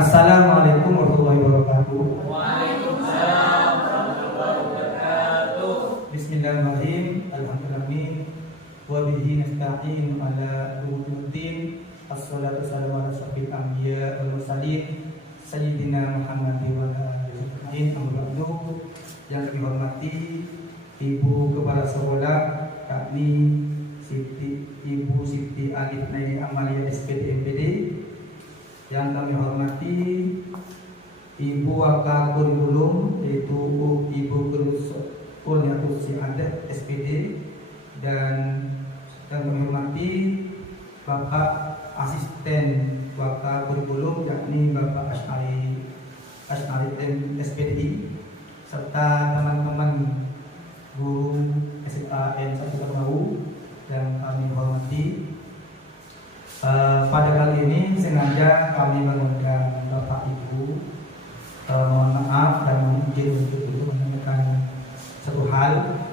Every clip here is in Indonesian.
Assalamualaikum warahmatullahi wabarakatuh. Waalaikumsalam warahmatullahi wabarakatuh. Bismillahirrahmanirrahim. Alhamdulillah. Wa bihi nasta'in ala umuddin. Assalatu wassalamu ala asyrofil anbiya wal mursalin sayyidina Muhammadin wa ala alihi ajmain. Amma ba'du. Yang kami hormati Ibu Kepala Sekolah kami Ibu Siti Alif Naini Amalia SPD MPD. Yang kami hormati Ibu Wakil Kurikulum yaitu Ibu Kurniatus Adat SPD, dan kami hormati Bapak Asisten Wakil Kurikulum yakni Bapak Asyari SPD, serta teman-teman guru SMA N1 Ternau yang kami hormati. Pada kali ini sengaja kami mengundang Bapak Ibu. Mohon maaf dan mohon izin untuk menyampaikan satu hal,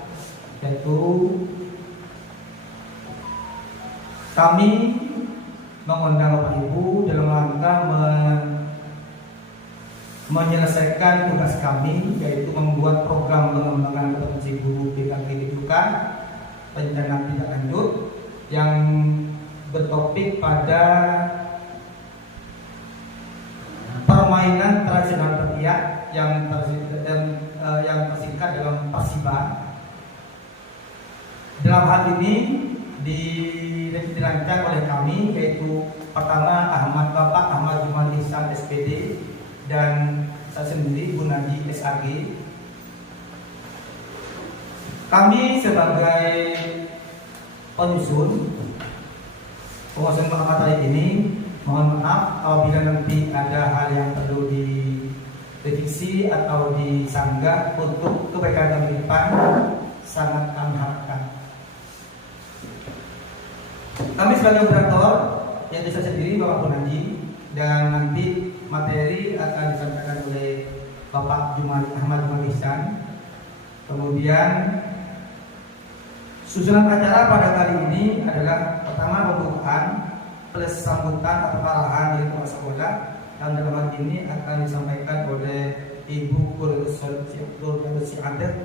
yaitu kami mengundang Bapak Ibu dalam rangka menyelesaikan tugas kami, yaitu membuat program pengembangan kompetensi guru BKG Kejukan rencana tindak lanjut yang bertopik pada permainan tradisional rakyat yang tersingkat dalam Persiba. Dalam hal ini dirancang oleh kami, yaitu pertama Bapak Ahmad Jumal Ihsan SPD dan saya sendiri Bu Naji SAG. Kami sebagai penyusun materi ini, mohon maaf apabila nanti ada hal yang perlu direvisi atau disanggah untuk kebaikan kami depan, sangat kami harapkan. Kami sebagai moderator yang saya sendiri Bapak Punaji, dan nanti materi akan disampaikan oleh Bapak Ahmad Jumal Ihsan. Kemudian susunan acara pada kali ini adalah pertama pembukaan plus sambutan atau arahan dari kepala sekolah, dan dalam hal ini akan disampaikan oleh Ibu Kurniatus Adat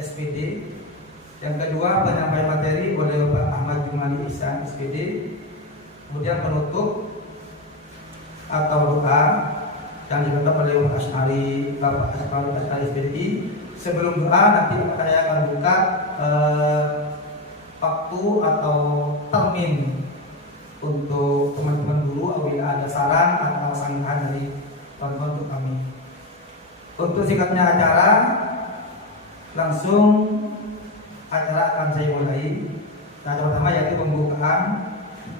SPD. Yang kedua penyampaian materi oleh Bapak Ahmad Jumal Ihsan SPD. Kemudian penutup atau doa yang dibentuk oleh Bapak Asyari SPD. Sebelum doa nanti saya akan buka waktu atau termin untuk teman-teman guru apabila ada saran atau sanggahan dari teman-teman untuk kami. Untuk singkatnya acara, langsung acara akan saya mulai. Nah, pertama yaitu pembukaan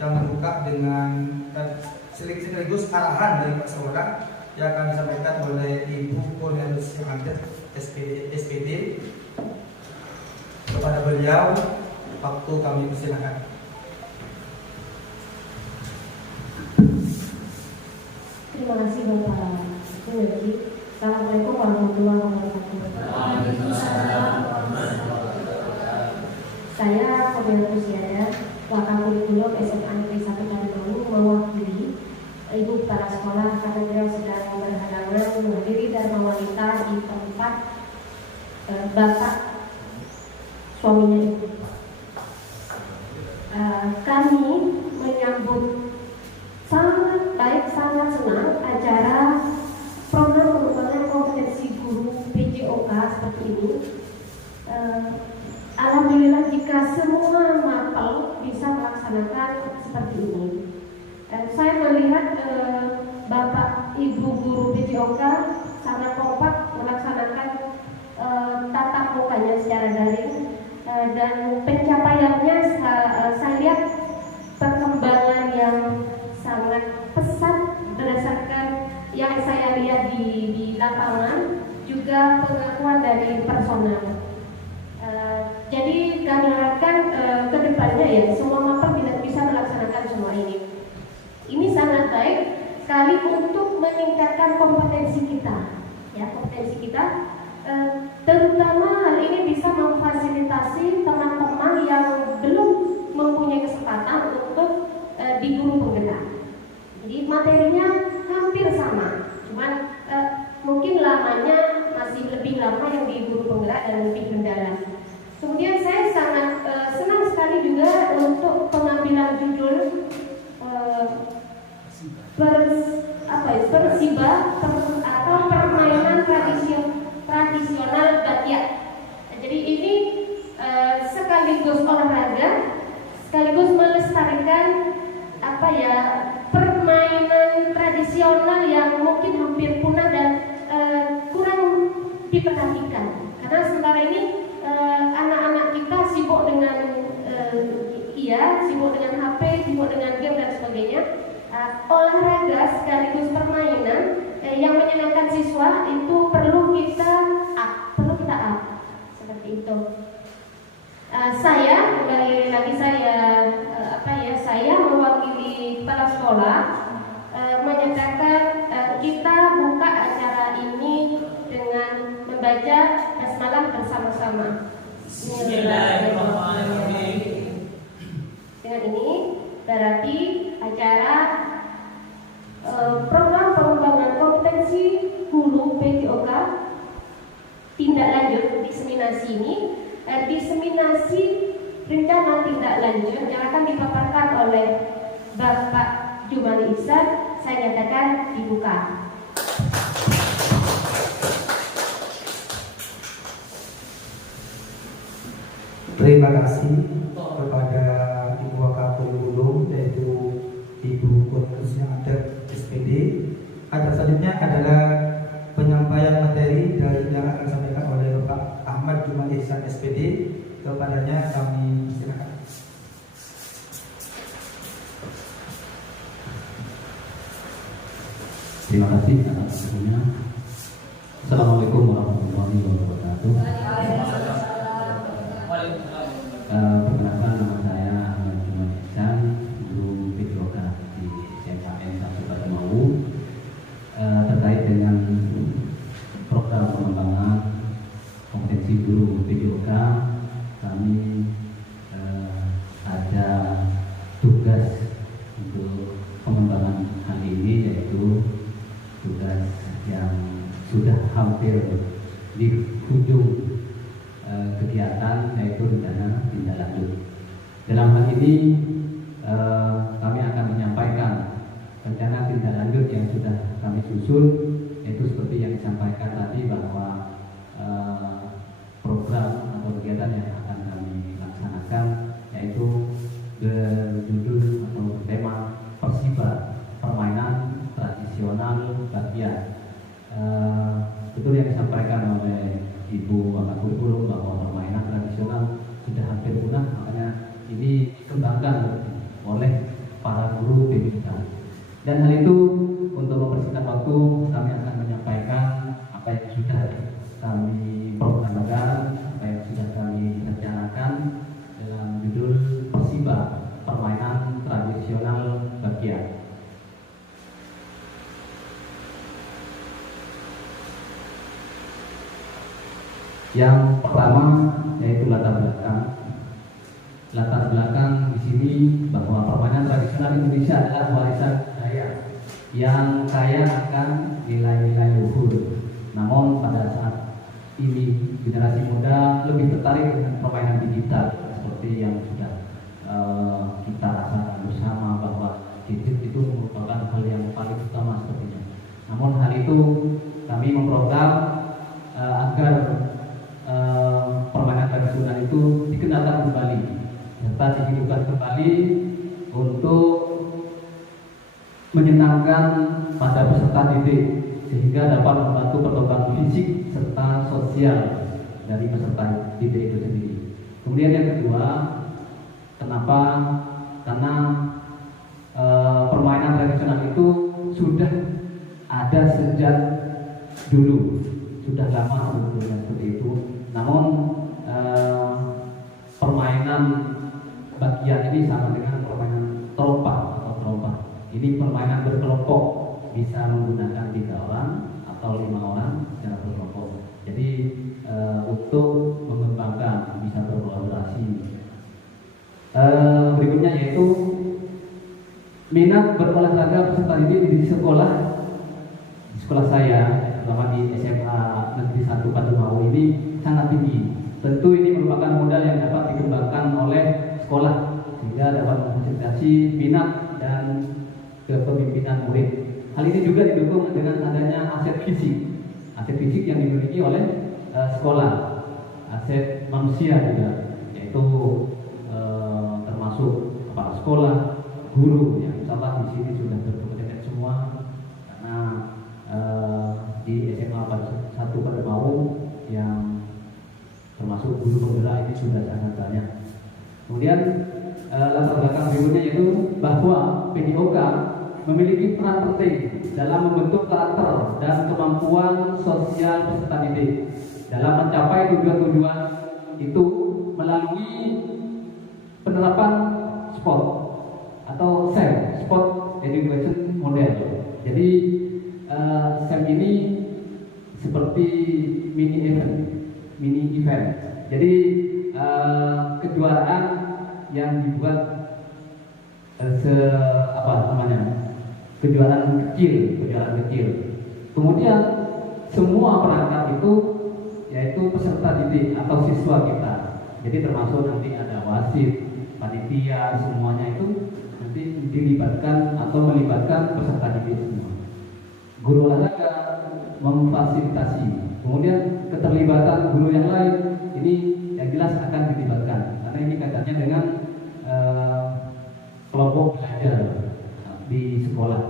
yang membuka dengan sekaligus arahan dari Pak Sekolah yang akan disampaikan oleh Ibu Kurniatus Adat SPD. Kepada beliau, waktu kami persilakan. Terima kasih Bapak Naji. Assalamualaikum warahmatullahi wabarakatuh. Saya Kurniatus Adat, Wakil Kurikulum SMA Negeri 1 Ternau, mewakili Ibu Kepala Sekolah karena beliau sedang berhalangan menghadiri dharma wanita di tempat Bapak suaminya Ibu. Kami menyambut sangat baik, sangat senang acara program pengembangan kompetensi guru PJOK seperti ini. Alhamdulillah jika semua mapel bisa melaksanakan seperti ini. Saya melihat Bapak Ibu guru PJOK sangat kompak melaksanakan tatap mukanya secara daring, dan pencapaiannya saya lihat perkembangan yang sangat pesat berdasarkan yang saya lihat di lapangan, juga pengakuan dari personal. Jadi kami harapkan ke depannya ya semua mapel bisa melaksanakan semua ini. Ini sangat baik sekali untuk meningkatkan kompetensi kita, ya kompetensi kita. Terutama hal ini bisa memfasilitasi teman-teman yang belum mempunyai kesempatan untuk di guru penggerak. Jadi materinya hampir sama. lama yang di guru penggerak dan lebih mendalam. Kemudian saya sangat senang sekali juga untuk pengambilan judul Persibah atau permainan tradisional Bakiak. Jadi ini sekaligus olahraga, sekaligus melestarikan permainan tradisional yang mungkin hampir punah dan kurang diperhatikan. Karena sementara ini anak-anak kita sibuk dengan sibuk dengan HP, sibuk dengan game dan sebagainya. Olahraga sekaligus permainan yang menyenangkan siswa itu perlu kita up seperti itu. Saya kembali lagi saya mewakili kepala sekolah menyatakan kita buka acara ini dengan membaca basmalah bersama-sama. Bismillahirrahmanirrahim. Dengan ini berarti acara program pengembangan kompetensi guru PJOK tindak lanjut diseminasi ini, diseminasi rencana tindak lanjut yang akan dipaparkan oleh Bapak Jumali Ihsan, saya nyatakan dibuka. Terima kasih kepada Ibu Wakapolri, yaitu Ibu Kurniasih Adat SPD. Acara selanjutnya adalah penyampaian materi dari yang akan disampaikan oleh Bapak Ahmad Jumali Ihsan SPD. Kepadanya kami silakan. Terima kasih atas waktunya. Assalamualaikum warahmatullahi wabarakatuh. Perkenalkan, nama saya Ahmad Jumali Ihsan, guru PJOK di SMKN 1 Padamau. Terkait dengan program pengembangan kompetensi guru PJOK, kami ada tugas untuk pengembangan hal ini, yaitu tugas yang sudah hampir di ujung kegiatan, yaitu rencana tindak lanjut. Dalam hal ini kami akan menyampaikan rencana tindak lanjut yang sudah kami susun, yaitu seperti yang disampaikan tadi bahwa program atau kegiatan yang akan kami laksanakan yaitu berjudul atau bertema Persibah, permainan tradisional Bakiak. Betul yang disampaikan oleh Ibu Wakapolri bahwa permainan tradisional sudah hampir punah, makanya ini dikembangkan oleh para guru PJOK. Dan hal itu untuk mempersingkat waktu, kami akan menyampaikan apa yang sudah kami programkan, apa yang sudah kami rencanakan dalam judul Persibah, permainan tradisional Bakiak. Yang pertama yaitu latar belakang. Latar belakang di sini bahwa permainan tradisional Indonesia adalah warisan budaya yang kaya akan nilai-nilai luhur. Namun pada saat ini generasi muda lebih tertarik dengan permainan digital seperti yang sudah kita rasakan bersama bahwa gadget itu merupakan hal yang paling utama sepertinya. Namun hal itu kami memprogram agar permainan tradisional itu dikenalkan kembali serta dihidupkan kembali untuk menyenangkan pada peserta didik sehingga dapat membantu perkembangan fisik serta sosial dari peserta didik itu sendiri. Kemudian yang kedua, kenapa? Karena permainan tradisional itu sudah ada sejak dulu, sudah lama sebetulnya seperti itu. Namun permainan Bakiak ini sama dengan permainan terompah atau terompah. Ini permainan berkelompok, bisa menggunakan 3 orang atau 5 orang secara berkelompok. Jadi untuk mengembangkan bisa berkolaborasi. Berikutnya yaitu minat berolahraga peserta didik di sekolah saya, terutama di SMA Negeri 1 Padamau ini sangat tinggi. Tentu ini merupakan modal yang dapat dikembangkan oleh sekolah sehingga dapat memfasilitasi minat dan kepemimpinan murid. Hal ini juga didukung dengan adanya aset fisik yang dimiliki oleh sekolah, aset manusia juga, yaitu termasuk kepala sekolah, guru yang insya Allah di sini sudah berkompeten semua karena di SMA 1 pada mau yang termasuk guru penggerak ini sudah sangat banyak. Kemudian latar belakang berikutnya yaitu bahwa PDOK memiliki peran penting dalam membentuk karakter dan kemampuan sosial peserta didik dalam mencapai tujuan-tujuan itu melalui penerapan SPOT atau SEM, Sport Education Model. Jadi SEM ini seperti mini event. Jadi kejuaraan yang dibuat kejuaraan kecil. Kemudian semua perangkat itu yaitu peserta didik atau siswa kita. Jadi termasuk nanti ada wasit, panitia, semuanya itu nanti dilibatkan atau melibatkan peserta didik semua. Guru olahraga memfasilitasi. Kemudian keterlibatan guru yang lain ini yang jelas akan dilibatkan karena ini kaitannya dengan kelompok belajar di sekolah.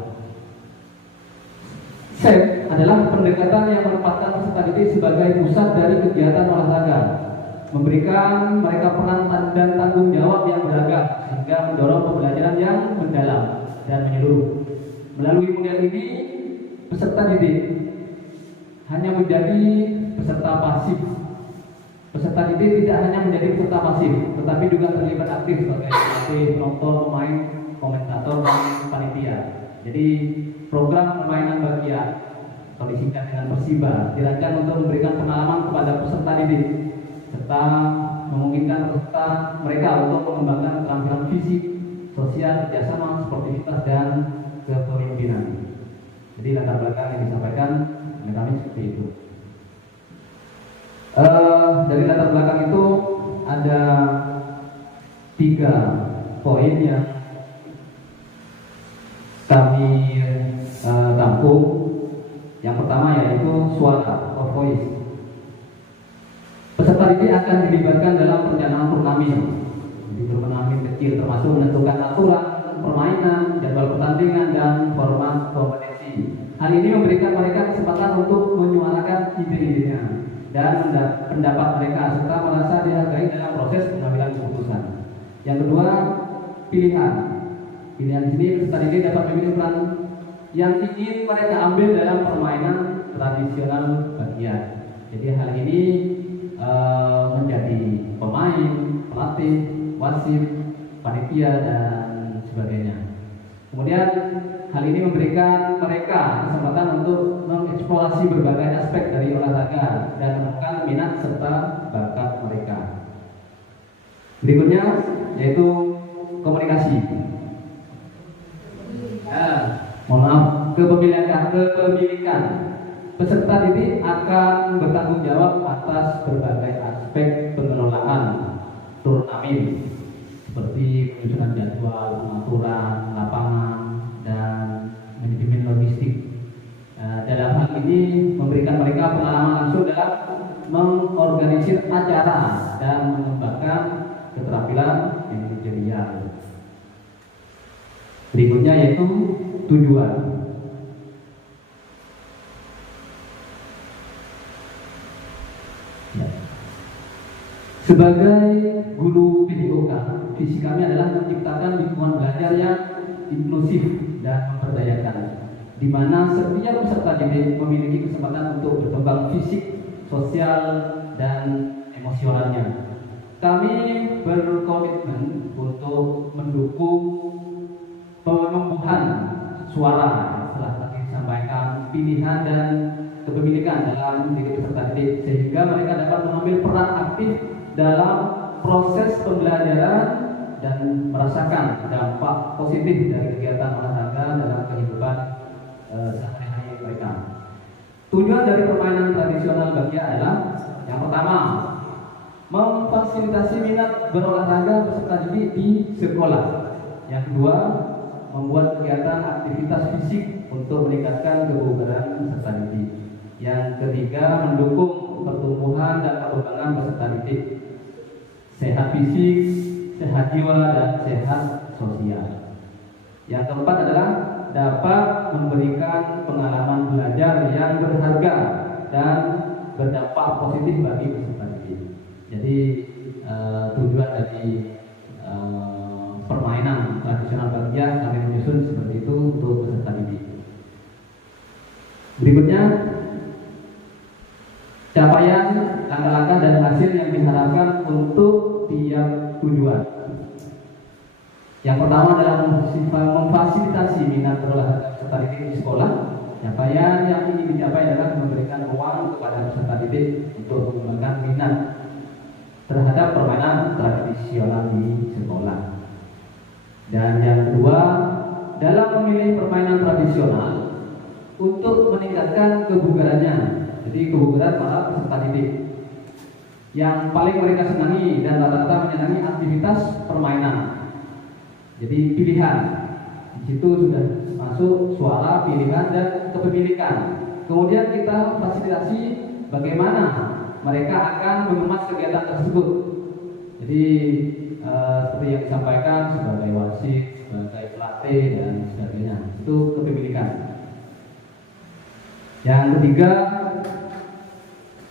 SEM adalah pendekatan yang menempatkan peserta didik sebagai pusat dari kegiatan olahraga, memberikan mereka peran dan tanggung jawab yang beragam sehingga mendorong pembelajaran yang mendalam dan menyeluruh. Melalui model ini, peserta didik hanya menjadi peserta pasif. Peserta didik tidak hanya menjadi peserta pasif, tetapi juga terlibat aktif sebagai pelatih, penonton, pemain, komentator, dan panitia. Jadi program permainan bagian atau disingkat dengan Persiba dirancang untuk memberikan pengalaman kepada peserta didik serta memungkinkan peserta mereka untuk mengembangkan keterampilan fisik, sosial, kerjasama, sportivitas, dan kepemimpinan. Jadi latar belakang yang disampaikan oleh kami seperti itu. Dari latar belakang itu ada 3 poin yang kami tampung. Yang pertama yaitu suara atau voice. Peserta didik akan dilibatkan dalam perencanaan turnamen. Jadi turnamen kecil termasuk menentukan aturan permainan, jadwal pertandingan, dan format kompetisi. Hal ini memberikan mereka kesempatan untuk menyuarakan ide-idenya dan pendapat mereka serta merasa dihargai dalam proses pengambilan keputusan. Yang kedua, pilihan. Pilihan ini peserta didik dapat memilih peran yang ingin mereka ambil dalam permainan tradisional bagian. Jadi hal ini menjadi pemain, pelatih, wasit, panitia, dan sebagainya. Kemudian hal ini memberikan mereka kesempatan untuk mengeksplorasi berbagai aspek dari olahraga dan menemukan minat serta bakat mereka. Berikutnya yaitu komunikasi. Kepemilikan. Peserta didik akan bertanggung jawab atas berbagai aspek pengelolaan turnamen seperti penyusunan jadwal, pengaturan lapangan, dan manajemen logistik. Dalam hal ini memberikan mereka pengalaman langsung dalam mengorganisir acara dan mengembangkan keterampilan manajerial. Berikutnya yaitu tujuan. Sebagai guru PDOK, visi kami adalah menciptakan lingkungan belajar yang inklusif dan memperdayakan, di mana setiap peserta didik memiliki kesempatan untuk berkembang fisik, sosial, dan emosionalnya. Kami berkomitmen untuk mendukung penumbuhan suara setelah tadi disampaikan, pilihan dan kepemilikan dalam diri peserta didik sehingga mereka dapat mengambil peran aktif dalam proses pembelajaran dan merasakan dampak positif dari kegiatan olahraga dalam kehidupan sehari-hari mereka. Tujuan dari permainan tradisional Bakia adalah yang pertama, memfasilitasi minat berolahraga peserta didik di sekolah. Yang kedua, membuat kegiatan aktivitas fisik untuk meningkatkan kebugaran peserta didik. Yang ketiga, mendukung pertumbuhan dan perkembangan peserta didik, sehat fisik, sehat jiwa, dan sehat sosial. Yang keempat adalah dapat memberikan pengalaman belajar yang berharga dan berdampak positif bagi peserta didik. Jadi tujuan dari permainan tradisional Bakia kami menyusun seperti itu untuk peserta didik. Berikutnya, capaian, langkah-langkah dan hasil yang diharapkan untuk tiap tujuan. Yang pertama adalah memfasilitasi minat berolahraga peserta didik di sekolah. Capaian yang ingin dicapai adalah memberikan ruang kepada peserta didik untuk mengembangkan minat terhadap permainan tradisional di sekolah. Dan yang kedua, dalam memilih permainan tradisional untuk meningkatkan kebugarannya. Jadi kebugaran para peserta didik. Yang paling mereka senangi dan rata-rata menyenangi aktivitas permainan. Jadi pilihan, di situ sudah masuk suara, pilihan, dan kepemilikan. Kemudian kita fasilitasi bagaimana mereka akan mengemas kegiatan tersebut. Jadi seperti yang disampaikan sebagai wasit, sebagai pelatih, dan sebagainya. Itu kepemilikan. Yang ketiga,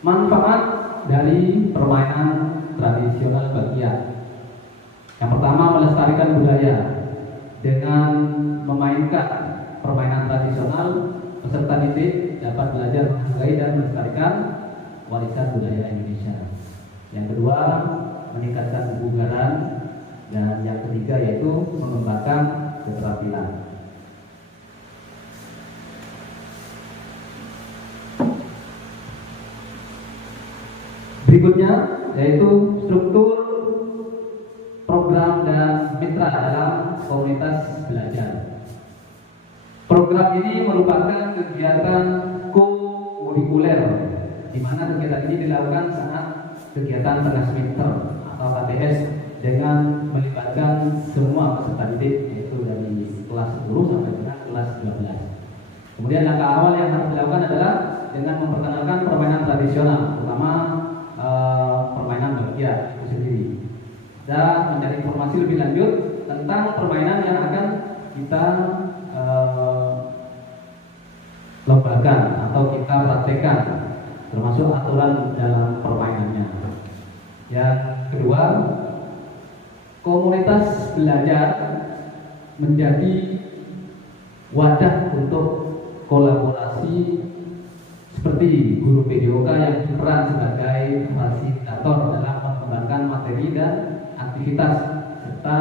manfaat dari permainan tradisional Bakia. Yang pertama, melestarikan budaya dengan memainkan permainan tradisional, peserta didik dapat belajar menghargai dan melestarikan warisan budaya Indonesia. Yang kedua, meningkatkan kebugaran, dan yang ketiga yaitu mengembangkan keterampilan. Berikutnya yaitu struktur program dan mitra dalam komunitas belajar. Program ini merupakan kegiatan co-kurikuler, di mana kegiatan ini dilakukan saat kegiatan transmitter atau KTS dengan melibatkan semua peserta didik, yaitu dari kelas 10 sampai dengan kelas 12. Kemudian langkah awal yang harus dilakukan adalah dengan memperkenalkan permainan tradisional, terutama permainan Bakia itu sendiri, dan mencari informasi lebih lanjut tentang permainan yang akan kita lombakan atau kita praktekkan, termasuk aturan dalam permainannya. Yang kedua, komunitas belajar menjadi wadah untuk kolaborasi seperti guru PDOK yang berperan sebagai fasilitator dalam mengembangkan materi dan aktivitas serta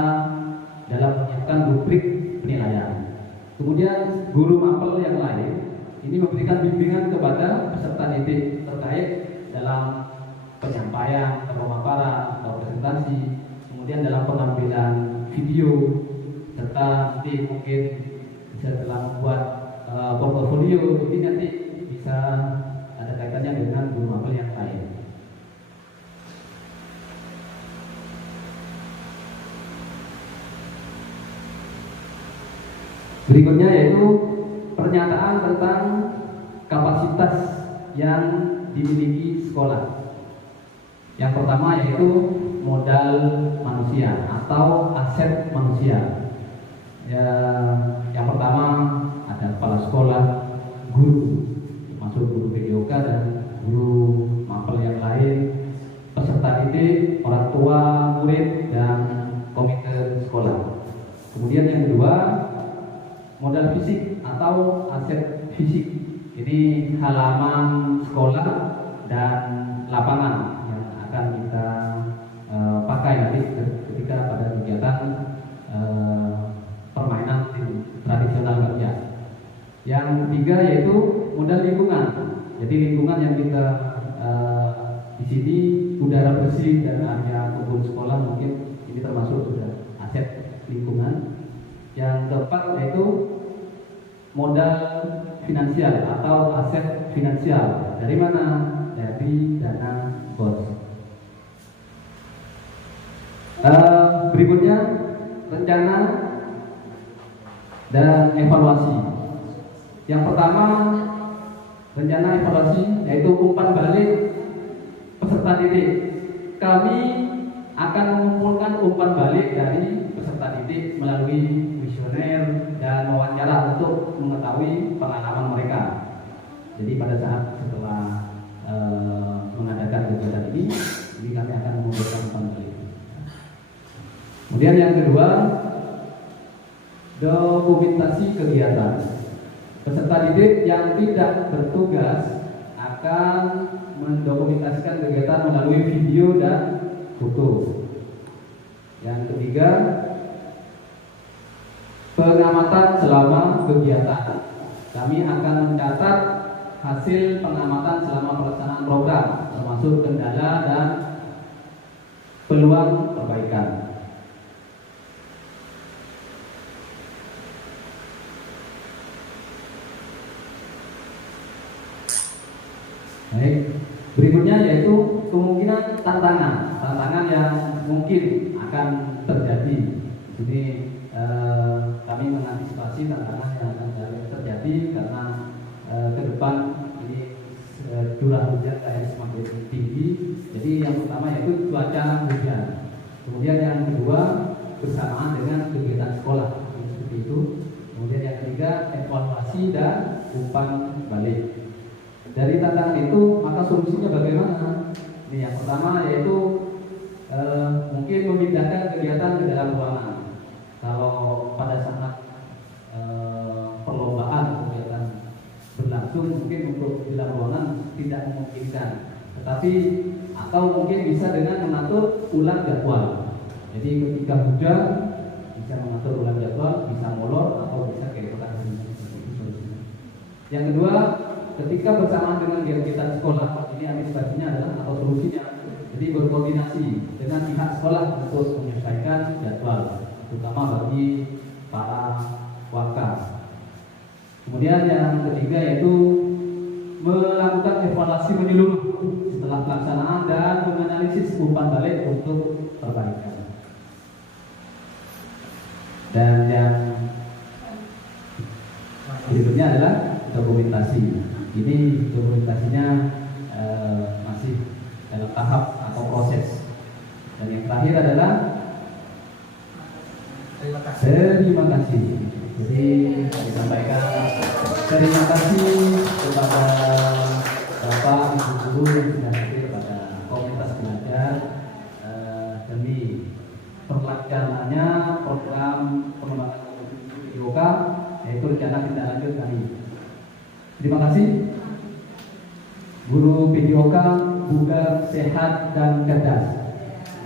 dalam menyiapkan rubrik penilaian. Kemudian guru mapel yang lain ini memberikan bimbingan kepada peserta didik terkait dalam penyampaian atau pemaparan atau presentasi, kemudian dalam pengambilan video, serta nanti mungkin bisa dalam membuat portofolio. Jadi nanti bisa ada kaitannya dengan guru mapel yang lain. Berikutnya yaitu pernyataan tentang kapasitas yang dimiliki sekolah. Yang pertama yaitu modal manusia atau aset manusia. Ya, yang pertama ada kepala sekolah, guru, termasuk guru PDOK dan guru mapel yang lain, peserta didik, orang tua, murid, dan komite sekolah. Kemudian yang kedua, modal fisik atau aset fisik. Ini halaman sekolah dan lapangan yang akan kita pakai nanti ketika pada kegiatan permainan tradisional Bakia. Yang ketiga yaitu modal lingkungan. Jadi lingkungan yang kita di sini udara bersih dan area kebun sekolah, mungkin ini termasuk sudah aset lingkungan. Yang keempat yaitu modal finansial atau aset finansial. Dari mana? Dari dana BOS. Berikutnya rencana dan evaluasi. Yang pertama, rencana evaluasi yaitu umpan balik peserta didik. Kami akan mengumpulkan umpan balik dari peserta didik melalui kuesioner dan wawancara untuk mengetahui pengalaman mereka. Jadi pada saat setelah mengadakan kegiatan ini kami akan mengumpulkan umpan balik. Kemudian yang kedua, dokumentasi kegiatan. Peserta didik yang tidak bertugas akan mendokumentasikan kegiatan melalui video dan foto. Yang ketiga, pengamatan selama kegiatan. Kami akan mencatat hasil pengamatan selama pelaksanaan program, termasuk kendala dan peluang perbaikan. Baik, berikutnya yaitu kemungkinan tantangan yang mungkin akan terjadi. Jadi kami mengantisipasi tantangan yang akan terjadi karena ke depan ini curah hujan semakin tinggi. Jadi yang pertama yaitu cuaca hujan. Kemudian yang kedua bersamaan dengan kegiatan sekolah seperti itu. Kemudian yang ketiga evaluasi dan umpan balik. Dari tantangan itu, maka solusinya bagaimana? Ini yang pertama yaitu mungkin memindahkan kegiatan ke dalam ruangan. Kalau pada saat perlombaan kegiatan berlangsung, mungkin untuk di dalam ruangan tidak memungkinkan. Tetapi atau mungkin bisa dengan mengatur ulang jadwal. Jadi ketika hujan bisa mengatur ulang jadwal, bisa molor atau bisa keesokan hari. Yang kedua, ketika bersamaan dengan kegiatan sekolah, ini antisipasinya adalah atau solusinya, jadi berkoordinasi dengan pihak sekolah untuk menyesuaikan jadwal, terutama bagi para wakaf. Kemudian yang ketiga yaitu melakukan evaluasi menyeluruh setelah pelaksanaan dan menganalisis umpan balik untuk perbaikan. Dan yang berikutnya adalah dokumentasi. Ini dokumentasinya masih dalam tahap atau proses. Dan yang terakhir adalah terima kasih. Jadi disampaikan terima kasih kepada Bapak Ibu Guru yang sudah hadir pada komunitas belajar demi perlaksanaannya program pengembangan IOK, yaitu rencana tindak lanjut kami. Terima kasih. Guru PDOK bugar, sehat dan cerdas.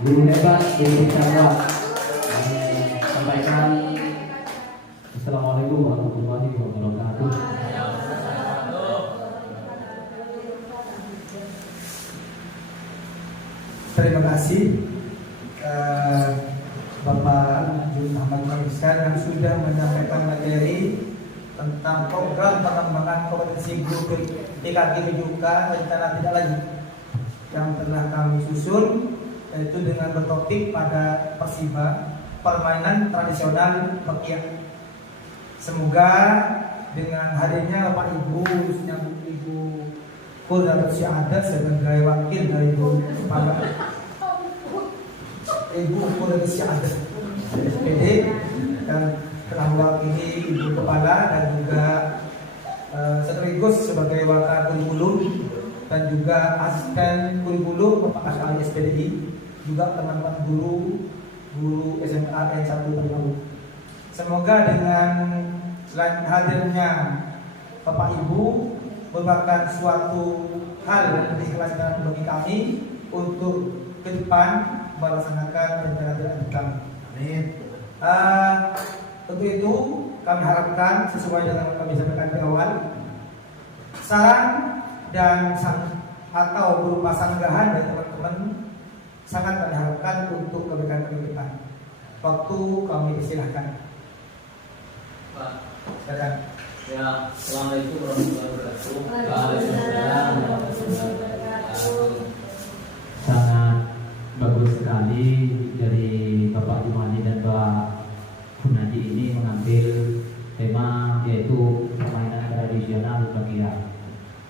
Guru hebat, guru cerdas. Kami sampaikan Assalamualaikum warahmatullahi wabarakatuh. Terima kasih Bapak Muhammad Mariskan yang sudah menyampaikan materi tentang program pengembangan kompetensi guru PKG PJOK rencana tidak lanjut yang telah kami susun, yaitu dengan bertopik pada Persiba, permainan tradisional Mekiah. Semoga dengan hadirnya Bapak Ibu, khususnya Ibu Koordinator Adat sebagai wakil dari Ibu Koordinator Adat SPD dan telah mewakili Ibu Kepala dan juga sekaligus sebagai wakil kurikulum dan juga asisten kurikulum Bapak Asal SPDI, juga teman-teman guru SMA N1 Bernau. Semoga dengan selain hadirnya Bapak Ibu merupakan suatu hal yang diikhlaskan bagi kami untuk ke depan melaksanakan rencana kami. Amin. Untuk itu kami harapkan sesuai dengan kami sampaikan di awal, saran dan atau berupa sanggahan dari teman-teman sangat kami harapkan untuk kebaikan kami ke depan. Waktu kami persilahkan. Silakan. Ya, assalamualaikum warahmatullahi wabarakatuh. Waalaikumsalam warahmatullahi wabarakatuh. Sangat bagus sekali dari Bapak Jumali dan Mbak Gunadi ini mengambil tema yaitu permainan tradisional Bakia.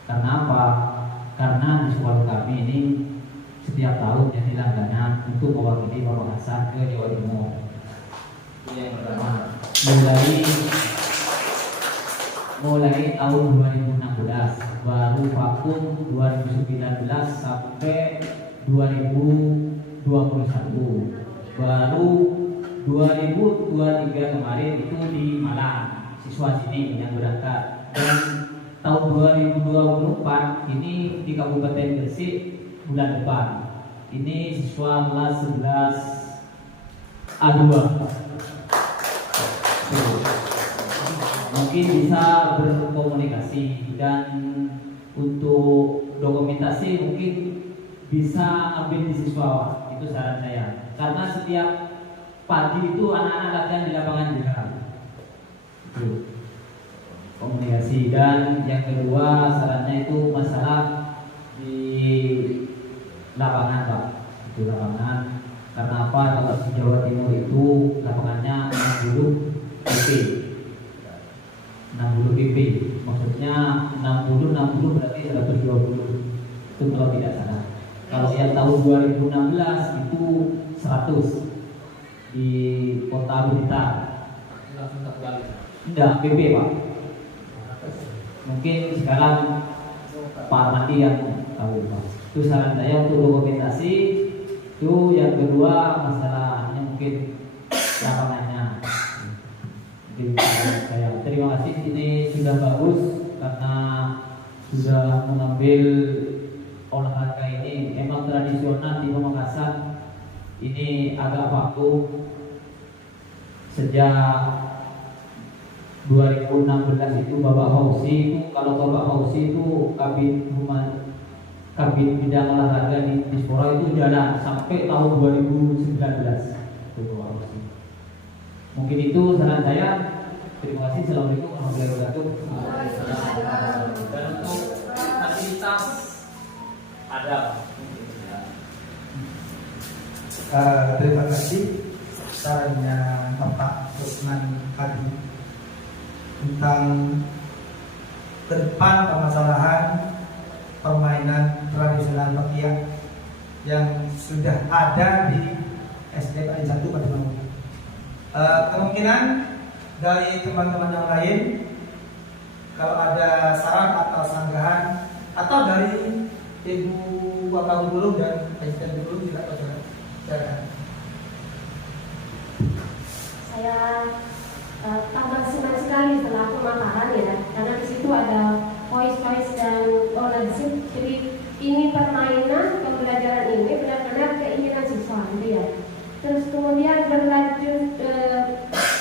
Karena apa? Karena di sekolah kami ini setiap tahun jadi langganan untuk mewakili Bapak Hasan ke Jawa Timur. Ini yang pertama. Mulai tahun 2016 baru vakum 2019 sampai 2021 baru 2023 kemarin itu di Malang siswa sini yang berangkat, dan tahun 2024 ini di Kabupaten Gresik bulan depan ini siswa kelas 11 A2. Mungkin bisa berkomunikasi, dan untuk dokumentasi mungkin bisa ambil di siswa, itu saran saya. Karena setiap pagi itu anak-anak latihan di lapangan juga. Itu komunikasi. Dan yang kedua sarannya itu masalah di lapangan, Pak. Itu lapangan. Karena apa? Kalau di Jawa Timur itu lapangannya 60 PP. 60 PP, maksudnya 60 berarti 120 itu kalau tidak salah. Kalau yang tahun 2016 itu 100 di Kota Blitar. Enggak, PP Pak. Mungkin sekarang Pak Mandi yang tahu Pak. Itu saran saya untuk dokumentasi. Itu yang kedua masalahnya mungkin lapangannya. Saya terima kasih, ini sudah bagus karena sudah mengambil olahraga ini. Emang tradisional di Pamekasan ini agak vakum sejak 2016 itu. Bapak Fauzi itu, kalau Bapak Fauzi itu kabin bidang olahraga di Dispora itu jalan sampai tahun 2019 itu Bapak Fauzi. Mungkin itu saran saya. Terima kasih. Assalamualaikum warahmatullahi wabarakatuh. Dan untuk fasilitas ada. Terima kasih sarannya Bapak Rusman tadi tentang ke depan permasalahan permainan tradisional Bakia yang sudah ada di SDK 1 Pademangan. Kemungkinan dari teman-teman yang lain kalau ada saran atau sanggahan atau dari Ibu Wakabulu dan Asisten Guru tidak silakan. Saya tambah senang sekali setelah pemaparan ya, karena di situ ada voice dan ownership. Jadi ini permainan pembelajaran ini benar-benar keinginan siswa gitu ya. Terus kemudian berlanjut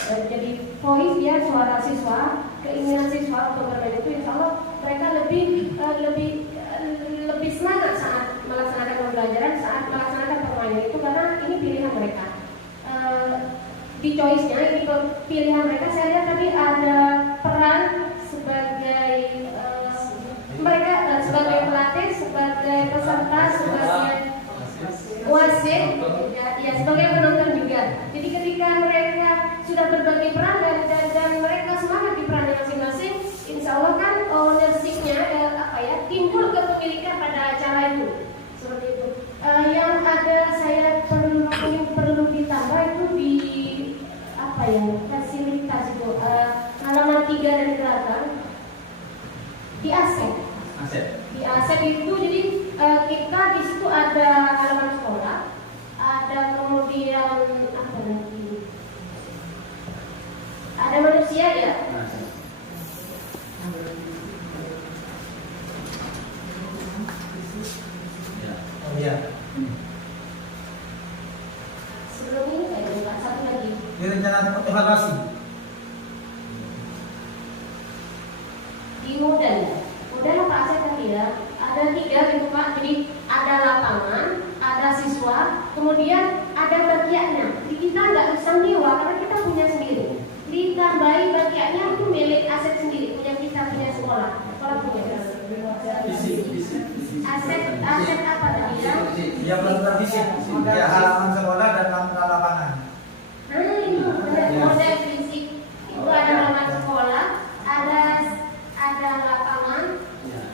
jadi voice ya, suara siswa, keinginan siswa untuk bermain itu, insya Allah mereka lebih semangat saat melaksanakan pembelajaran, saat melaksanakan permainan itu, karena ini pilihan mereka. Di choice-nya, ini pilihan mereka. Saya lihat tadi ada peran sebagai mereka sebagai pelatih, sebagai peserta, sebagai wasit, ya sebagai penonton juga. Jadi ketika mereka sudah berbagi peran dan mereka semangat di perannya masing-masing, insya Allah kan ownership-nya timbul kepemilikan pada acara itu. Seperti itu. Yang ada saya perlu ditambah itu di fasilitas itu halaman 3 dari belakang di aset. Di aset itu jadi kita di situ ada halaman sekolah, ada kemudian apa lagi? Ada manusia ya. Oh iya. Sebelum ini saya lupa satu lagi. Direncanakan evaluasi. Di modal apa aset tadi ya? Ada 3 gitu Pak. Jadi ada lapangan, ada siswa, kemudian ada bagiannya. Jadi kita nggak bisa nyewa karena kita punya sendiri. ditambahi bagiannya itu milik aset sendiri, punya kita, punya sekolah punya aset apa tadi ya? Yang benar fisik, ya halaman sekolah dan lapangan. Itu model fisik itu ada halaman sekolah, ada lapangan,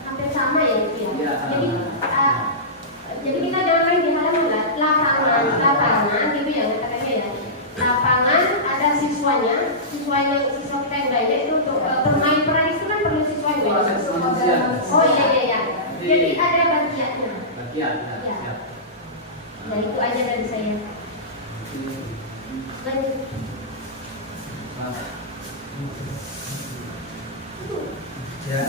hampir sama ya itu ya. Jadi kita jangan main di halaman lah, lapangan gitu ya katanya ya. Lapangan ada siswa kita yang belajar itu untuk bermain peran itu kan perlu siswanya. Oh iya. Jadi ada bagiannya. Bagian. Ya. Nah itu aja dari saya. Lanjut. Ya,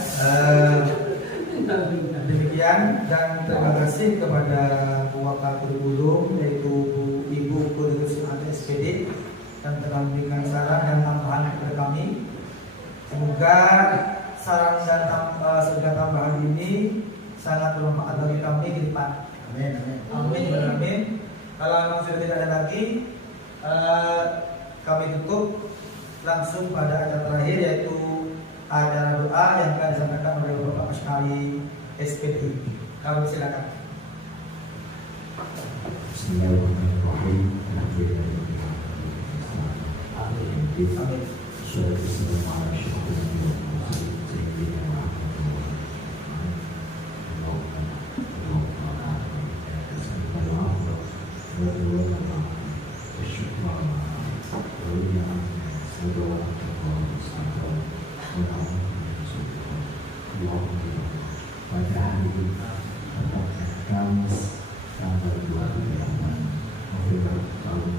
demikian dan terima kasih kepada Wakil Kurikulum yaitu Ibu Kursus SPD dan telah memberikan saran dan tambahan kepada kami. Semoga saran dan tambahan ini sangat bermanfaat bagi kami ke depan. Amin. Amin. Kalau memang sudah tidak ada lagi, kami tutup langsung pada acara terakhir yaitu ada doa yang akan disampaikan oleh Bapak Asy'ari SPD. Kami silakan. Bismillahirrahmanirrahim. Amin. Pada hari ini, Kamis tanggal 28 November tahun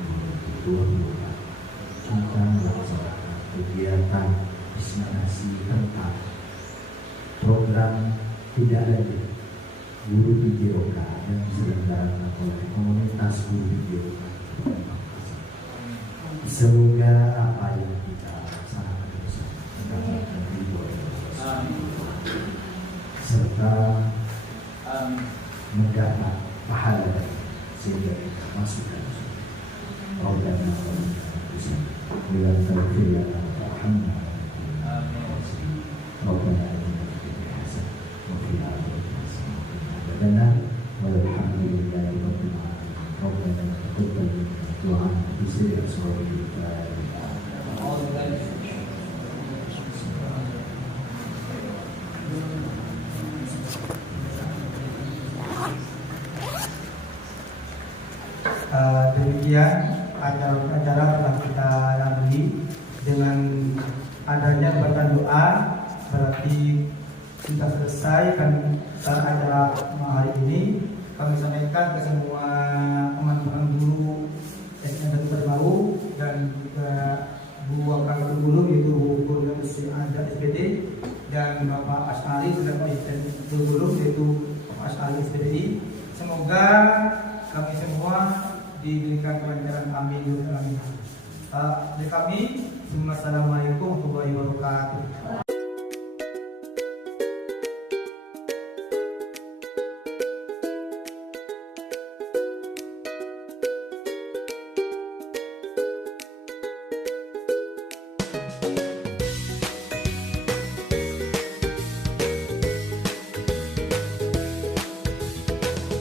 2024, kita melaksanakan kegiatan diseminasi tentang program tidak lanjut guru PJOK yang diselenggarakan oleh komunitas guru PJOK. Semoga apa yang kita laksanakan bersama mendapatkan ridho serta mendapat pahala sehingga kita masukkan Rabbana bila taufiq lana warhamna Rabbana inna hasan wa fil akhirati hasanah wa qina walhamdulillahi rabbil alamin Rabbana taqabbal du'a bi sirri asrarika. Demikian acara telah kita lalui dengan adanya bacaan doa, berarti kita selesaikan acara hari ini. Kami sampaikan ke semua teman-teman guru yang terbaru dan juga Bu Wakil Guru yaitu Bu Kursus SPD dan Bapak Asy'ari dan Pak Guru yaitu Bapak Asy'ari SPD. Semoga kami semua diberikan kelancaran, amin. Dari kami, Assalamualaikum warahmatullahi wabarakatuh.